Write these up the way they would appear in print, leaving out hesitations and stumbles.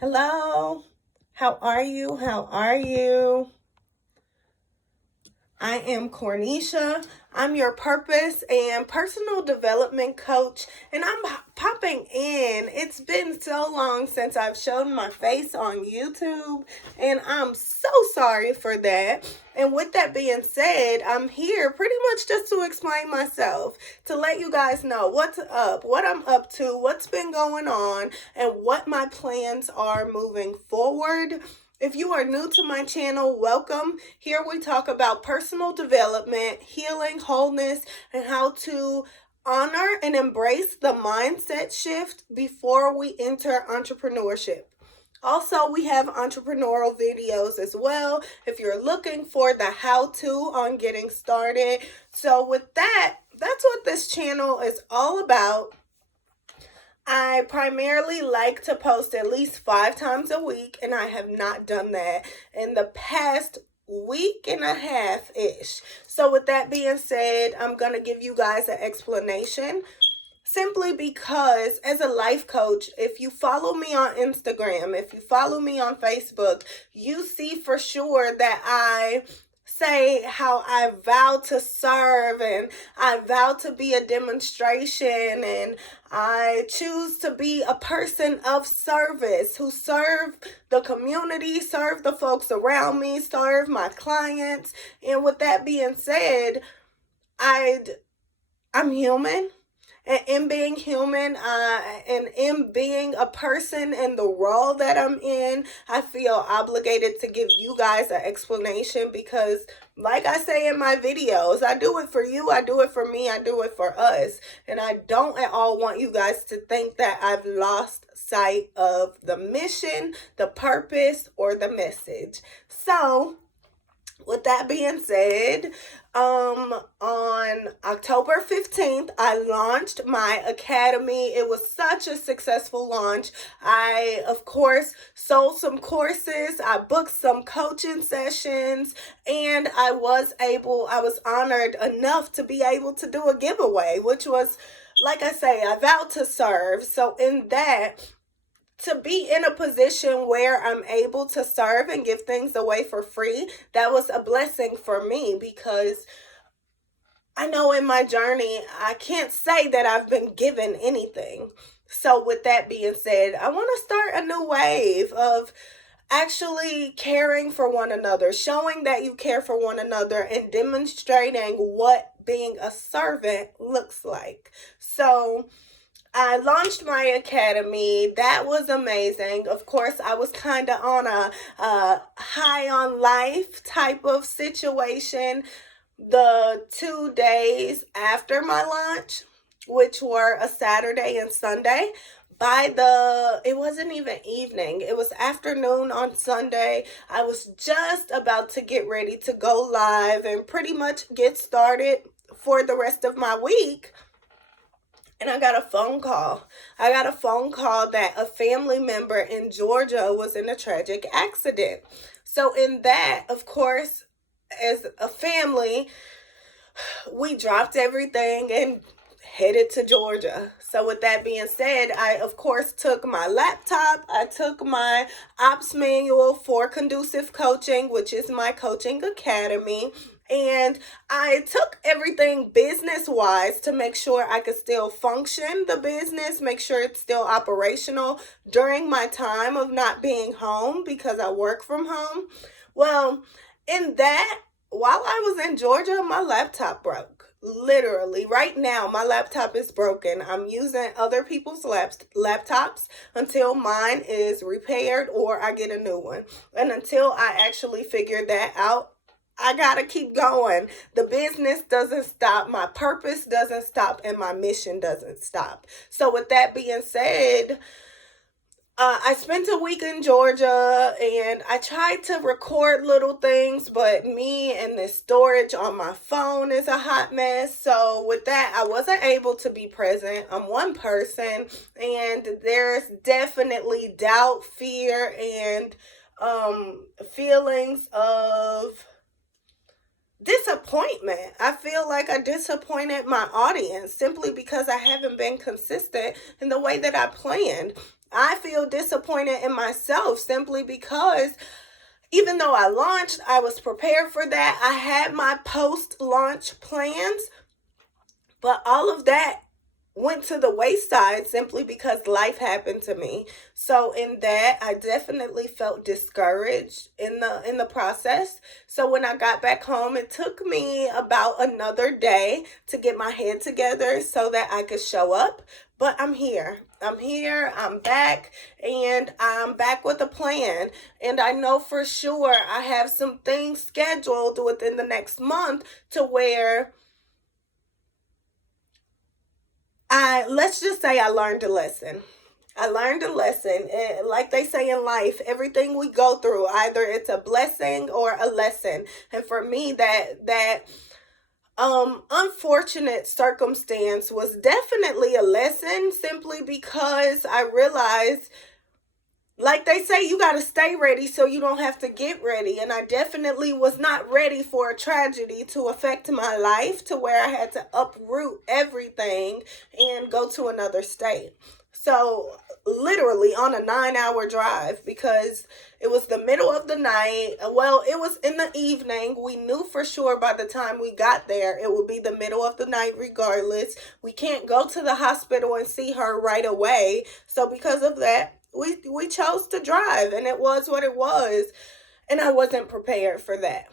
Hello. How are you? How are you? I am Cornisha. I'm your purpose and personal development coach, and I'm popping in. It's been so long since I've shown my face on YouTube, and I'm so sorry for that. And with that being said, I'm here pretty much just to explain myself, to let you guys know what's up, what I'm up to, what's been going on, and what my plans are moving forward. If you are new to my channel, welcome. Here we talk about personal development, healing, wholeness, and how to honor and embrace the mindset shift before we enter entrepreneurship. Also, we have entrepreneurial videos as well if you're looking for the how-to on getting started. So with that, that's what this channel is all about. I primarily like to post at least 5 times a week, and I have not done that in the past week and a half ish. So, with that being said, I'm going to give you guys an explanation simply because, as a life coach, if you follow me on Instagram, if you follow me on Facebook, you see for sure that I say how I vow to serve and I vow to be a demonstration and I choose to be a person of service who serve the community, serve the folks around me, serve my clients. And with that being said, I'm human. And in being human, and in being a person in the role that I'm in, I feel obligated to give you guys an explanation because, like I say in my videos, I do it for you, I do it for me, I do it for us. And I don't at all want you guys to think that I've lost sight of the mission, the purpose, or the message. So, with that being said, on October 15th, I launched my academy. It was such a successful launch. I, of course, sold some courses. I booked some coaching sessions, and I was honored enough to be able to do a giveaway, which was, like I say, I vowed to serve. So in that, to be in a position where I'm able to serve and give things away for free, that was a blessing for me because I know in my journey, I can't say that I've been given anything. So, with that being said, I want to start a new wave of actually caring for one another, showing that you care for one another, and demonstrating what being a servant looks like. So, I launched my academy. That was amazing. Of course, I was kind of on a high on life type of situation the 2 days after my launch, which were a Saturday and Sunday. It wasn't even evening, it was afternoon on Sunday. I was just about to get ready to go live and pretty much get started for the rest of my week. And I got a phone call. I got a phone call that a family member in Georgia was in a tragic accident. So, in that, of course, as a family, we dropped everything and headed to Georgia. So, with that being said, I, of course, took my laptop. I took my ops manual for Conducive Coaching, which is my coaching academy. And I took everything business wise to make sure I could still function the business, make sure it's still operational during my time of not being home because I work from home. Well, in that, while I was in Georgia, my laptop broke. Literally, right now, my laptop is broken. I'm using other people's laptops until mine is repaired or I get a new one. And until I actually figure that out, I gotta keep going. The business doesn't stop, my purpose doesn't stop, and my mission doesn't stop. So, with that being said, I spent a week in Georgia and I tried to record little things, but me and the storage on my phone is a hot mess. So, with that, I wasn't able to be present. I'm one person, and there's definitely doubt, fear, and feelings of disappointment. I feel like I disappointed my audience simply because I haven't been consistent in the way that I planned. I feel disappointed in myself simply because even though I launched, I was prepared for that. I had my post-launch plans, but all of that went to the wayside simply because life happened to me. So in that, I definitely felt discouraged in the process. So when I got back home, it took me about another day to get my head together so that I could show up. But I'm here. I'm here. I'm back, and I'm back with a plan. And I know for sure I have some things scheduled within the next month to where let's just say I learned a lesson. I learned a lesson. And like they say in life, everything we go through, either it's a blessing or a lesson. And for me, that unfortunate circumstance was definitely a lesson, simply because I realized, like they say, you got to stay ready so you don't have to get ready. And I definitely was not ready for a tragedy to affect my life to where I had to uproot everything and go to another state. So literally on a 9-hour drive, because it was the middle of the night. Well, it was in the evening. We knew for sure by the time we got there, it would be the middle of the night regardless. We can't go to the hospital and see her right away. So because of that, we chose to drive, and it was what it was. And I wasn't prepared for that.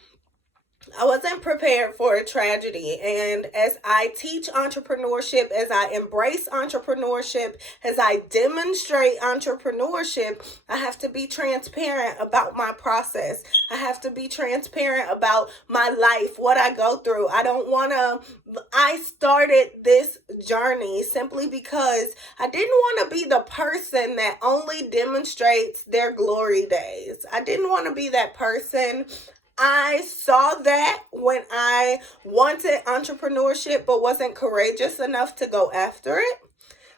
I wasn't prepared for a tragedy. And as I teach entrepreneurship, as I embrace entrepreneurship, as I demonstrate entrepreneurship, I have to be transparent about my process. I have to be transparent about my life, what I go through. I started this journey simply because I didn't want to be the person that only demonstrates their glory days. I didn't want to be that person. I saw that when I wanted entrepreneurship but wasn't courageous enough to go after it.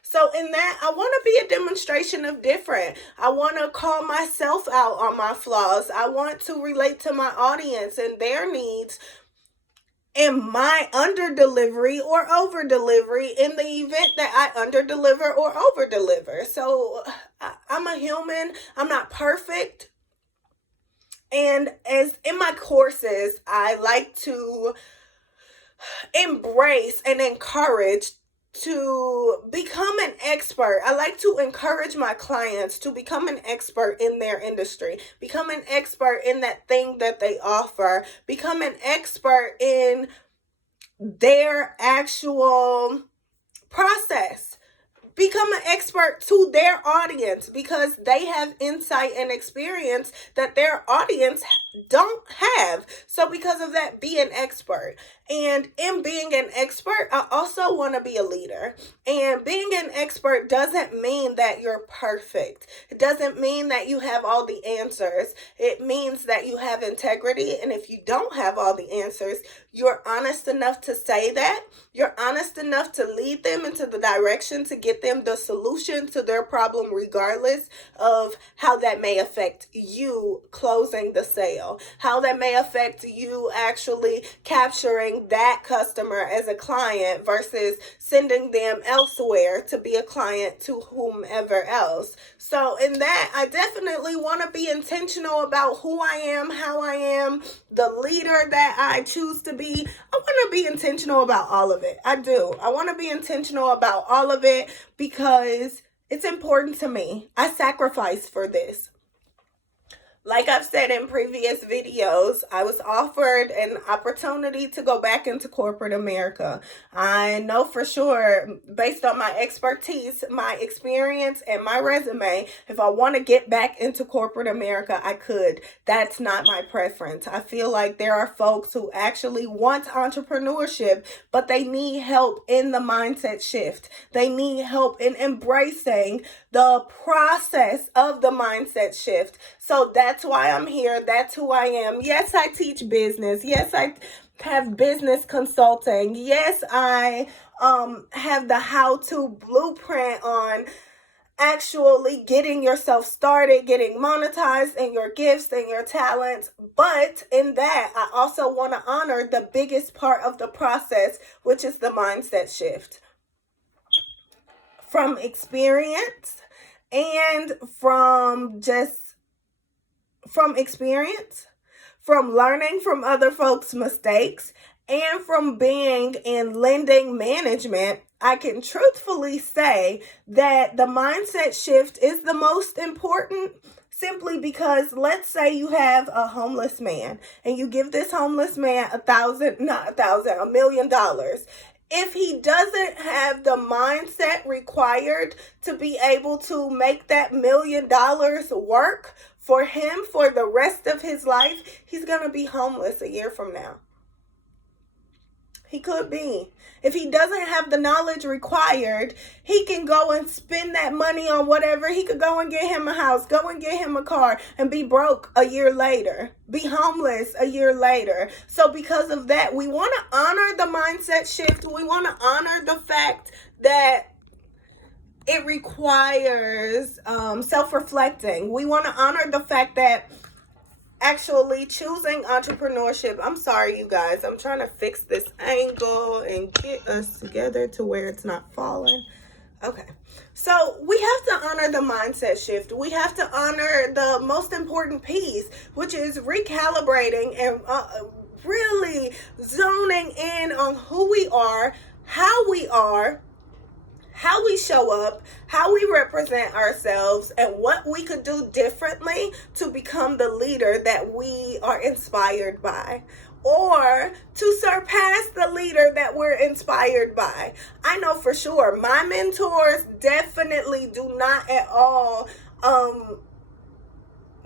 So in that, I want to be a demonstration of different. I want to call myself out on my flaws. I want to relate to my audience and their needs and my under delivery or over delivery in the event that I under deliver or over deliver. So I'm a human. I'm not perfect. And as in my courses, I like to embrace and encourage to become an expert. I like to encourage my clients to become an expert in their industry, become an expert in that thing that they offer, become an expert in their actual process. Become an expert to their audience because they have insight and experience that their audience don't have. So because of that, be an expert. And in being an expert, I also want to be a leader. And being an expert doesn't mean that you're perfect. It doesn't mean that you have all the answers. It means that you have integrity. And if you don't have all the answers, you're honest enough to say that. You're honest enough to lead them into the direction to get them the solution to their problem, regardless of how that may affect you closing the sale, how that may affect you actually capturing that customer as a client versus sending them elsewhere to be a client to whomever else. So in that, I definitely want to be intentional about who I am, how I am, the leader that I choose to be. I want to be intentional about all of it. I do. I want to be intentional about all of it because it's important to me. I sacrifice for this. Like I've said in previous videos, I was offered an opportunity to go back into corporate America. I know for sure, based on my expertise, my experience, and my resume, if I want to get back into corporate America, I could. That's not my preference. I feel like there are folks who actually want entrepreneurship, but they need help in the mindset shift. They need help in embracing the process of the mindset shift. So that's why I'm here. That's who I am. Yes, I teach business. Yes, I have business consulting. Yes, I have the how-to blueprint on actually getting yourself started, getting monetized in your gifts and your talents. But in that, I also want to honor the biggest part of the process, which is the mindset shift. From experience and from experience, from learning from other folks' mistakes, and from being in lending management, I can truthfully say that the mindset shift is the most important, simply because let's say you have a homeless man and you give this homeless man $1 million. If he doesn't have the mindset required to be able to make that $1 million work for him for the rest of his life, he's going to be homeless a year from now. He could be. If he doesn't have the knowledge required, he can go and spend that money on whatever. He could go and get him a house, go and get him a car, and be broke a year later, be homeless a year later. So because of that, we want to honor the mindset shift. We want to honor the fact that it requires self-reflecting. We want to honor the fact that actually choosing entrepreneurship. I'm sorry, you guys. I'm trying to fix this angle and get us together to where it's not falling. Okay. So we have to honor the mindset shift. We have to honor the most important piece, which is recalibrating and really zoning in on who we are, how we show up, how we represent ourselves, and what we could do differently to become the leader that we are inspired by, or to surpass the leader that we're inspired by. I know for sure my mentors definitely do not at all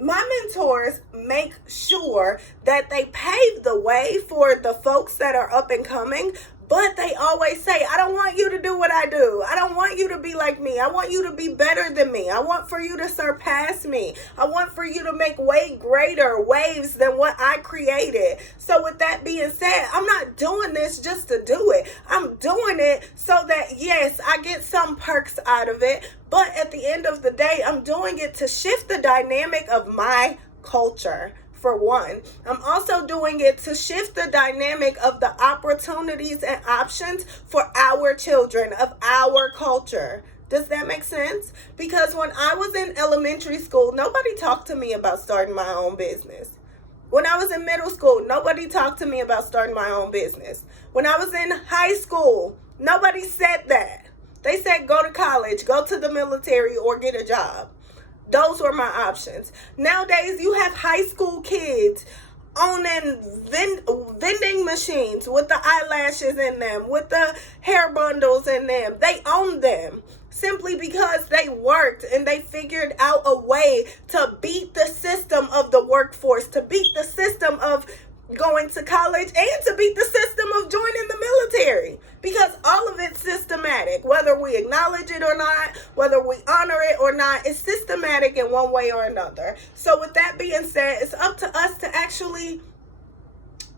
my mentors make sure that they pave the way for the folks that are up and coming, but they always say, I don't want you to do what I do. I don't want you to be like me. I want you to be better than me. I want for you to surpass me. I want for you to make way greater waves than what I created. So with that being said, I'm not doing this just to do it. I'm doing it so that, yes, I get some perks out of it, but at the end of the day, I'm doing it to shift the dynamic of my culture. For one, I'm also doing it to shift the dynamic of the opportunities and options for our children, of our culture. Does that make sense? Because when I was in elementary school, nobody talked to me about starting my own business. When I was in middle school, nobody talked to me about starting my own business. When I was in high school, nobody said that. They said go to college, go to the military, or get a job. Those were my options. Nowadays, you have high school kids owning vending machines with the eyelashes in them, with the hair bundles in them. They own them simply because they worked and they figured out a way to beat the system of the workforce, to beat the system of going to college, and to beat the system of joining the military, because all of it's systematic. Whether we acknowledge it or not, whether we honor it or not, it's systematic in one way or another. So with that being said, it's up to us to actually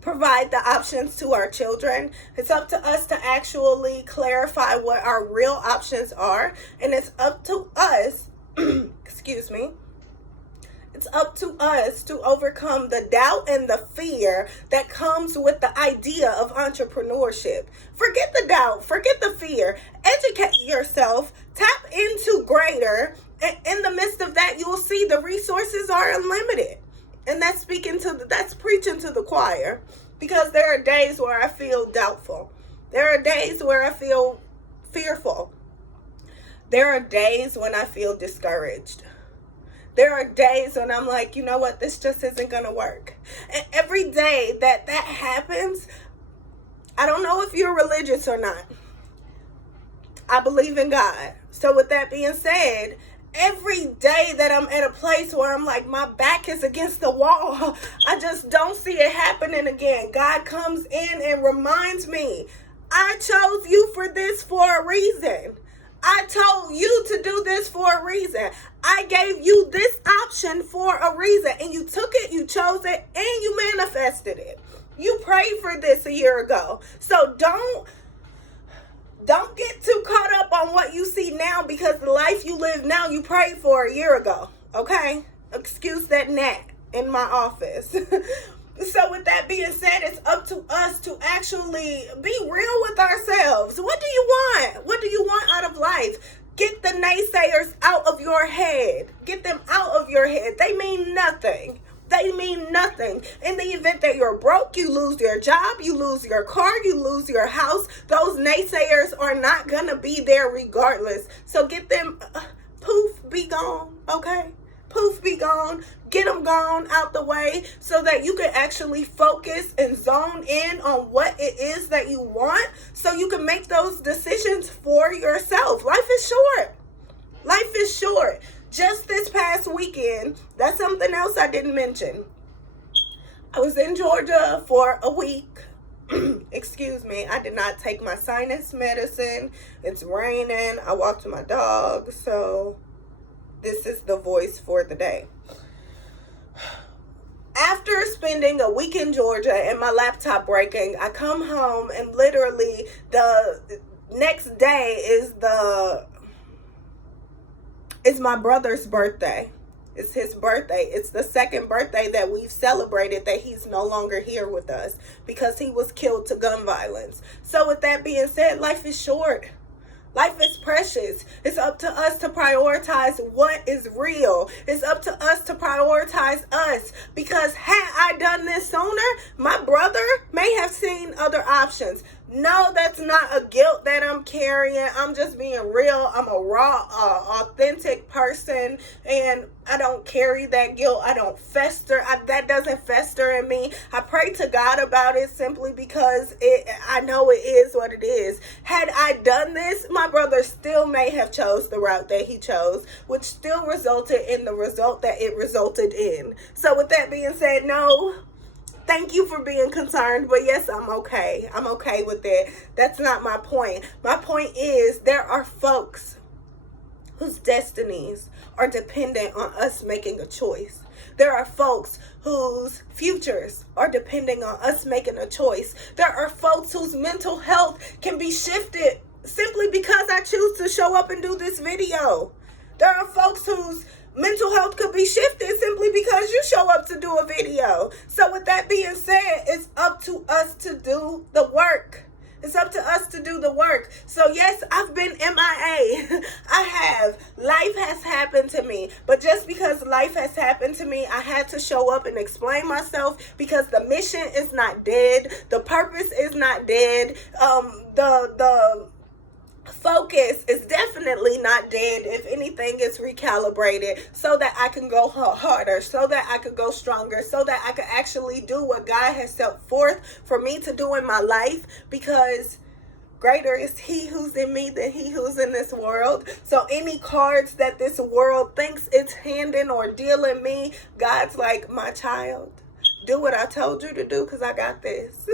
provide the options to our children. It's up to us to actually clarify what our real options are, and it's up to us excuse me, it's up to us to overcome the doubt and the fear that comes with the idea of entrepreneurship. Forget the doubt, forget the fear, educate yourself, tap into greater, and in the midst of that, you'll see the resources are unlimited. And that's preaching to the choir, because there are days where I feel doubtful. There are days where I feel fearful. There are days when I feel discouraged. There are days when I'm like, you know what, this just isn't going to work. And every day that happens, I don't know if you're religious or not. I believe in God. So with that being said, every day that I'm at a place where I'm like, my back is against the wall, I just don't see it happening again, God comes in and reminds me, I chose you for this for a reason. I told you to do this for a reason. I gave you this option for a reason, and you took it, you chose it, and you manifested it. You prayed for this a year ago. So don't get too caught up on what you see now, because the life you live now, you prayed for a year ago. Okay? Excuse that gnat in my office. So with that being said, it's up to us to actually be real with ourselves. What do you want? What do you want out of life? Get the naysayers out of your head. Get them out of your head. They mean nothing. They mean nothing. In the event that you're broke, you lose your job, you lose your car, you lose your house, those naysayers are not going to be there regardless. So get them, poof, be gone, okay? Poof, be gone. Get them gone out the way so that you can actually focus and zone in on what it is that you want so you can make those decisions for yourself. Life is short. Life is short. Just this past weekend, that's something else I didn't mention. I was in Georgia for a week. Excuse me. I did not take my sinus medicine. It's raining. I walked my dog. So this is the voice for the day. After spending a week in Georgia and my laptop breaking, I come home and literally the next day is my brother's birthday. It's his birthday. It's the second birthday that we've celebrated that he's no longer here with us because he was killed to gun violence. So with that being said, life is short. Life is precious. It's up to us to prioritize what is real. It's up to us to prioritize us. Because had I done this sooner, my brother may have seen other options. No, that's not a guilt that I'm carrying. I'm just being real. I'm a raw, authentic person, and I don't carry that guilt. I don't fester. That doesn't fester in me. I pray to God about it simply because I know it is what it is. Had I done this, my brother still may have chose the route that he chose, which still resulted in the result that it resulted in. So with that being said, no. Thank you for being concerned, but yes, I'm okay. I'm okay with it. That's not my point. My point is there are folks whose destinies are dependent on us making a choice. There are folks whose futures are depending on us making a choice. There are folks whose mental health can be shifted simply because I choose to show up and do this video. There are folks whose mental health could be shifted simply because you show up to do a video. So with that being said, it's up to us to do the work. It's up to us to do the work. So yes, I've been MIA. I have. Life has happened to me. But just because life has happened to me, I had to show up and explain myself because the mission is not dead. The purpose is not dead. The focus is definitely not dead. If anything, it's recalibrated so that I can go harder, so that I could go stronger, so that I could actually do what God has set forth for me to do in my life, because greater is he who's in me than he who's in this world. So any cards that this world thinks it's handing or dealing me, God's like, my child, do what I told you to do because I got this.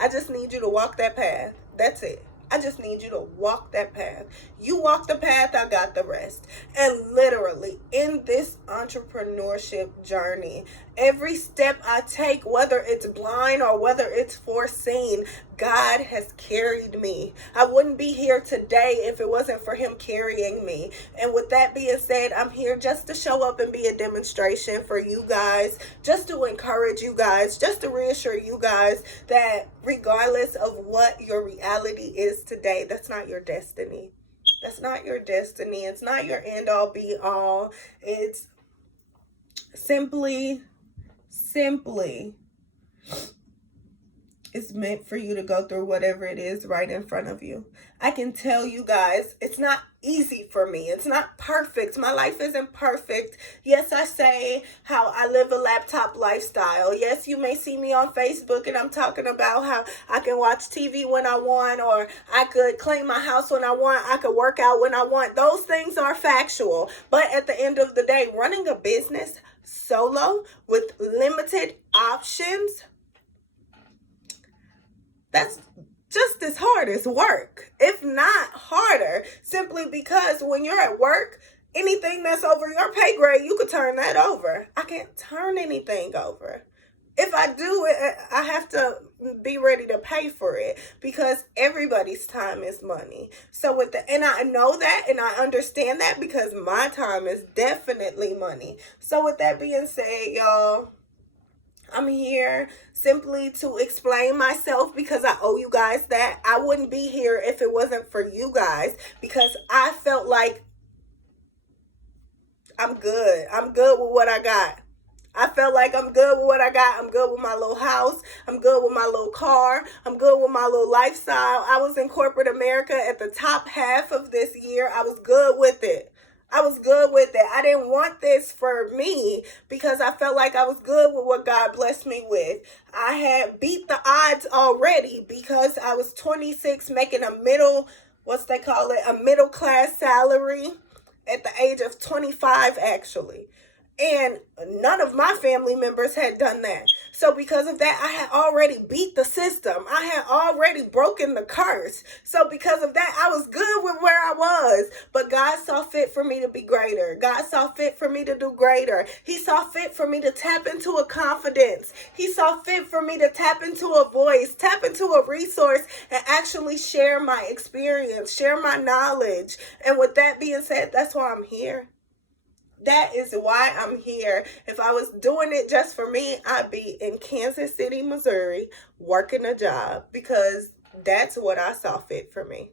I just need you to walk that path. That's it. I just need you to walk that path. You walk the path, I got the rest. And literally, in this entrepreneurship journey, every step I take, whether it's blind or whether it's foreseen, God has carried me. I wouldn't be here today if it wasn't for him carrying me. And with that being said, I'm here just to show up and be a demonstration for you guys, just to encourage you guys, just to reassure you guys that regardless of what your reality is today, that's not your destiny. That's not your destiny. It's not your end all be all. It's simply it's meant for you to go through whatever it is right in front of you. I can tell you guys, it's not easy for me. It's not perfect. My life isn't perfect. Yes, I say how I live a laptop lifestyle. Yes, you may see me on Facebook and I'm talking about how I can watch TV when I want, or I could clean my house when I want. I could work out when I want. Those things are factual. But at the end of the day, running a business solo with limited options, that's just as hard as work, if not harder, simply because when you're at work, anything that's over your pay grade, you could turn that over. I can't turn anything over. If I do it, I have to be ready to pay for it because everybody's time is money. So and I know that and I understand that because my time is definitely money. So with that being said, y'all, I'm here simply to explain myself because I owe you guys that. I wouldn't be here if it wasn't for you guys, because I felt like I'm good. I'm good with what I got. I felt like I'm good with what I got. I'm good with my little house. I'm good with my little car. I'm good with my little lifestyle. I was in corporate America at the top half of this year. I was good with it. I was good with it. I didn't want this for me because I felt like I was good with what God blessed me with. I had beat the odds already because I was 26 making a what's they call it, a middle class salary at the age of 25 actually. And none of my family members had done that. So because of that, I had already beat the system. I had already broken the curse. So because of that, I was good with where I was. But God saw fit for me to be greater. God saw fit for me to do greater. He saw fit for me to tap into a confidence. He saw fit for me to tap into a voice, tap into a resource, and actually share my experience, share my knowledge. And with that being said, that's why I'm here. That is why I'm here. If I was doing it just for me, I'd be in Kansas City, Missouri, working a job, because that's what I saw fit for me.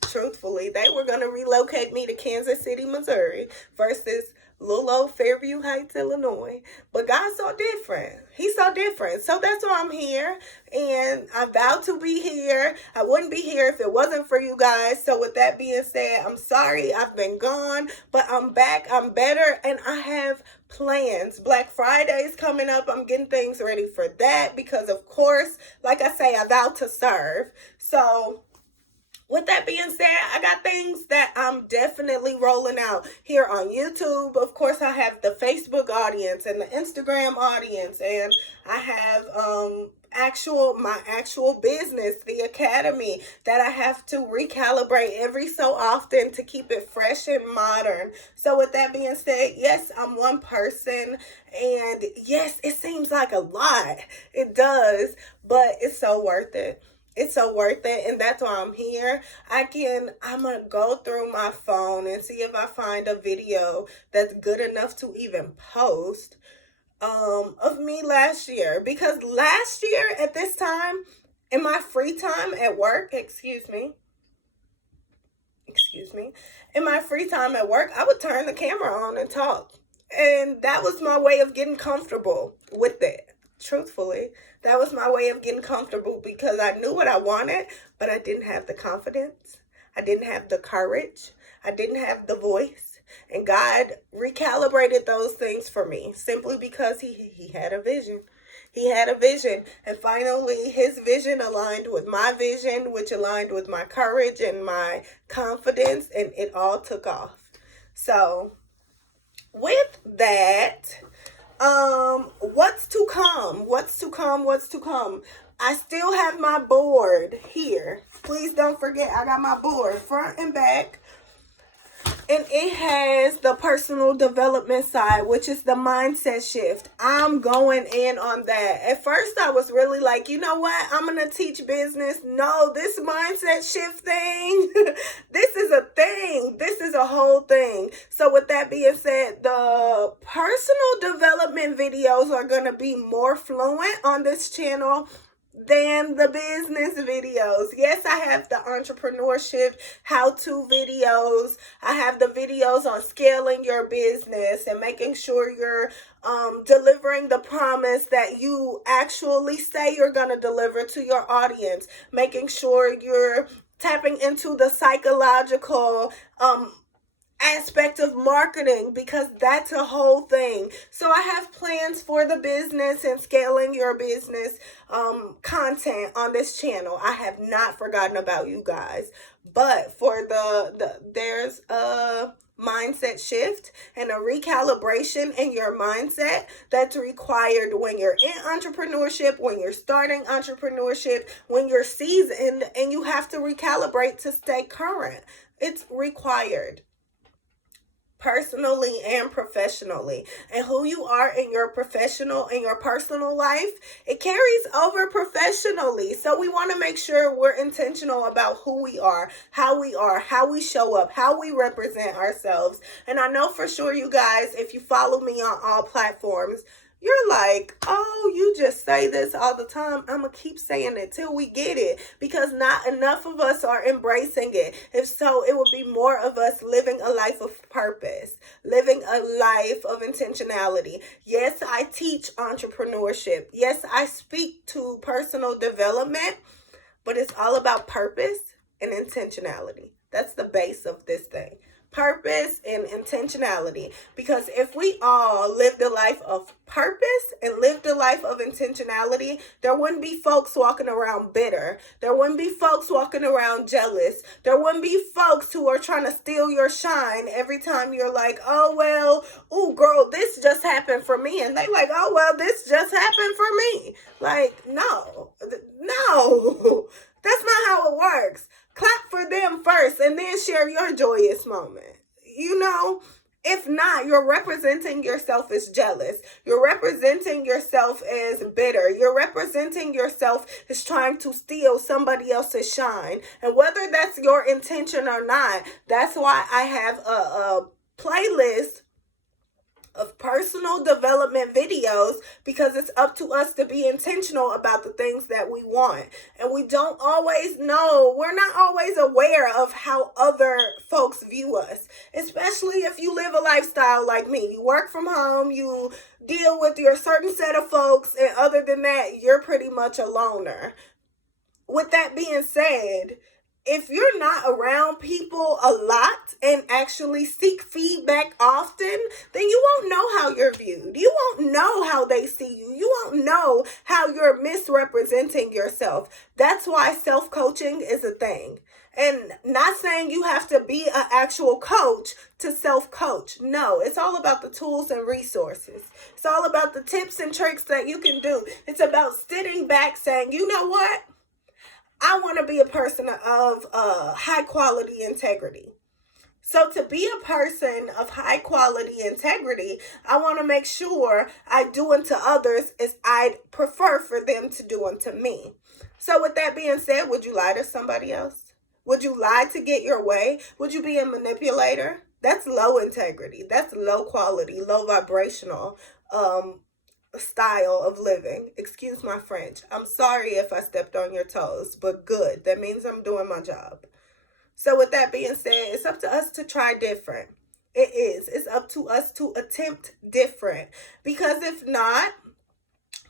Truthfully, they were going to relocate me to Kansas City, Missouri versus little old Fairview Heights, Illinois. But God saw different. He saw different. So that's why I'm here. And I vowed to be here. I wouldn't be here if it wasn't for you guys. So with that being said, I'm sorry I've been gone, but I'm back. I'm better. And I have plans. Black Friday is coming up. I'm getting things ready for that because, of course, like I say, I vowed to serve. So with that being said, I got things that I'm definitely rolling out here on YouTube. Of course, I have the Facebook audience and the Instagram audience, and I have my actual business, the academy, that I have to recalibrate every so often to keep it fresh and modern. So with that being said, yes, I'm one person, and yes, it seems like a lot. It does, but it's so worth it. It's so worth it, and that's why I'm here. I'm going to go through my phone and see if I find a video that's good enough to even post of me last year. Because last year at this time, in my free time at work, excuse me, in my free time at work, I would turn the camera on and talk. And that was my way of getting comfortable with it. Truthfully, that was my way of getting comfortable because I knew what I wanted, but I didn't have the confidence. I didn't have the courage. I didn't have the voice. And God recalibrated those things for me simply because he had a vision. He had a vision. And finally, his vision aligned with my vision, which aligned with my courage and my confidence, and it all took off. So with that, what's to come. I still have my board here. Please don't forget, I got my board front and back. And it has the personal development side, which is the mindset shift. I'm going in on that. At first, I was really like, you know what? I'm going to teach business. No, this mindset shift thing, this is a thing. This is a whole thing. So with that being said, the personal development videos are going to be more fluent on this channel than the business videos. Yes, I have the entrepreneurship how-to videos. I have the videos on scaling your business and making sure you're delivering the promise that you actually say you're going to deliver to your audience. Making sure you're tapping into the psychological aspect of marketing, because that's a whole thing. So I have plans for the business and scaling your business content on this channel. I have not forgotten about you guys, but for there's a mindset shift and a recalibration in your mindset that's required when you're in entrepreneurship, when you're starting entrepreneurship, when you're seasoned, and you have to recalibrate to stay current. It's required, personally and professionally. And who you are in your professional and your personal life, it carries over professionally. So we want to make sure we're intentional about who we are, how we show up, how we represent ourselves. And I know for sure, you guys, if you follow me on all platforms, You're like, oh, you just say this all the time. I'm going to keep saying it till we get it, because not enough of us are embracing it. If so, it would be more of us living a life of purpose, living a life of intentionality. Yes, I teach entrepreneurship. Yes, I speak to personal development, but it's all about purpose and intentionality. That's the base of this thing. Purpose and intentionality. Because if we all lived a life of purpose and lived a life of intentionality, there wouldn't be folks walking around bitter. There wouldn't be folks walking around jealous. There wouldn't be folks who are trying to steal your shine every time you're like, oh, well, oh, girl, this just happened for me. And they like, oh, well, this just happened for me. Like, no. That's not how it works. Clap for them first and then share your joyous moment. If not, you're representing yourself as jealous. You're representing yourself as bitter. You're representing yourself as trying to steal somebody else's shine. And whether that's your intention or not, that's why I have a playlist of personal development videos, because it's up to us to be intentional about the things that we want. And we don't always know, we're not always aware of how other folks view us, especially if you live a lifestyle like me. You work from home, you deal with your certain set of folks, and other than that, you're pretty much a loner. With that being said, if you're not around people a lot and actually seek feedback often, then you won't know how you're viewed. You won't know how they see you. You won't know how you're misrepresenting yourself. That's why self-coaching is a thing. And not saying you have to be an actual coach to self-coach. No, it's all about the tools and resources. It's all about the tips and tricks that you can do. It's about sitting back saying, you know what? I want to be a person of high quality integrity. So to be a person of high quality integrity, I want to make sure I do unto others as I'd prefer for them to do unto me. So with that being said, would you lie to somebody else? Would you lie to get your way? Would you be a manipulator? That's low integrity. That's low quality, low vibrational style of living. Excuse my French. I'm sorry if I stepped on your toes, but good. That means I'm doing my job. So with that being said, it's up to us to try different. It is. It's up to us to attempt different. Because if not,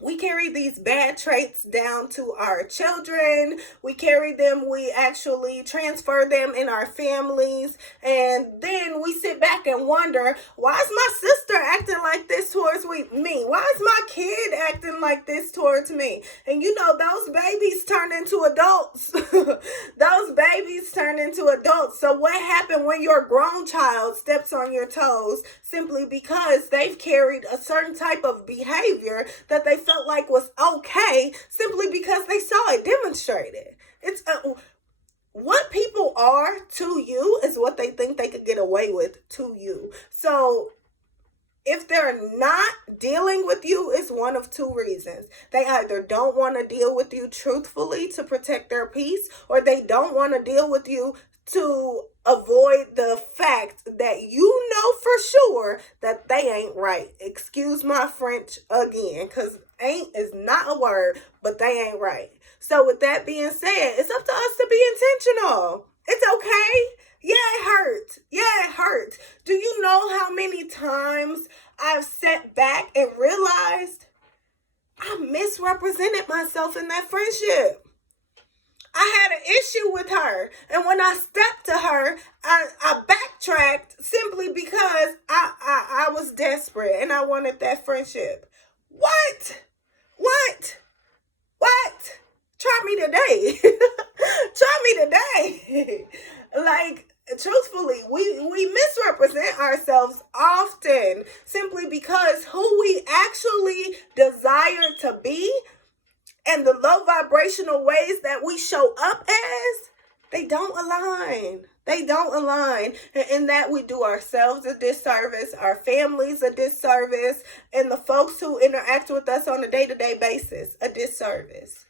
we carry these bad traits down to our children. We carry them, we actually transfer them in our families. And then we sit back and wonder, why is my sister acting like this towards me? Why is my kid acting like this towards me? And those babies turn into adults. Those babies turn into adults. So what happened when your grown child steps on your toes simply because they've carried a certain type of behavior that they felt like was okay, simply because they saw it demonstrated? It's what people are to you is what they think they could get away with to you. So if they're not dealing with you, it's one of two reasons. They either don't want to deal with you truthfully to protect their peace, or they don't want to deal with you to avoid the fact that you know for sure that they ain't right. Excuse my French again, because ain't is not a word, but they ain't right. So with that being said, it's up to us to be intentional. It's okay. Yeah, it hurts. Yeah, it hurts. Do you know how many times I've sat back and realized I misrepresented myself in that friendship? I had an issue with her, and when I stepped to her, I backtracked simply because I was desperate and I wanted that friendship. What? Try me today. Try me today. Like, truthfully, we misrepresent ourselves often simply because who we actually desire to be and the low vibrational ways that we show up as, they don't align. They don't align. And in that, we do ourselves a disservice, our families a disservice, and the folks who interact with us on a day-to-day basis a disservice.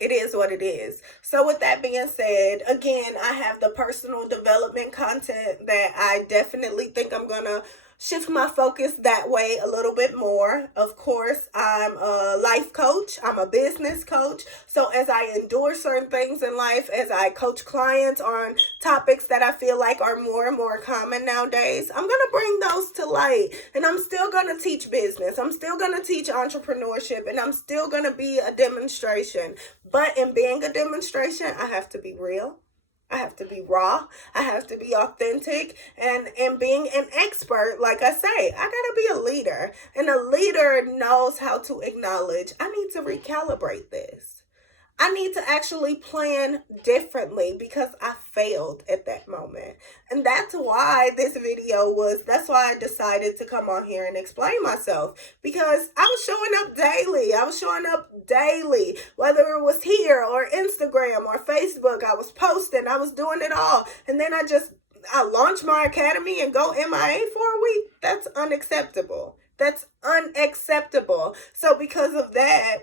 It is what it is. So with that being said, again, I have the personal development content that I definitely think I'm going to shift my focus that way a little bit more. Of course, I'm a life coach, I'm a business coach. So as I endure certain things in life, as I coach clients on topics that I feel like are more and more common nowadays, I'm going to bring those to light. And I'm still going to teach business. I'm still going to teach entrepreneurship, and I'm still going to be a demonstration. But in being a demonstration, I have to be real. I have to be raw. I have to be authentic. And being an expert, like I say, I got to be a leader. And a leader knows how to acknowledge, I need to recalibrate this. I need to actually plan differently because I failed at that moment. And that's why this video that's why I decided to come on here and explain myself, because I was showing up daily. I was showing up daily, whether it was here or Instagram or Facebook. I was posting, I was doing it all. And then I launched my academy and go MIA for a week. That's unacceptable. That's unacceptable. So because of that,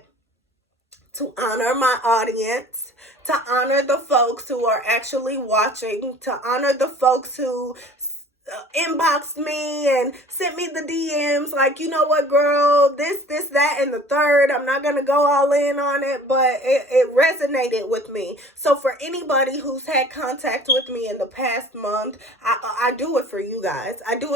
to honor my audience, to honor the folks who are actually watching, to honor the folks who inboxed me and sent me the DMs like, you know what, girl, this, that, and the third. I'm not going to go all in on it, but it resonated with me. So for anybody who's had contact with me in the past month, I do it for you guys. I do it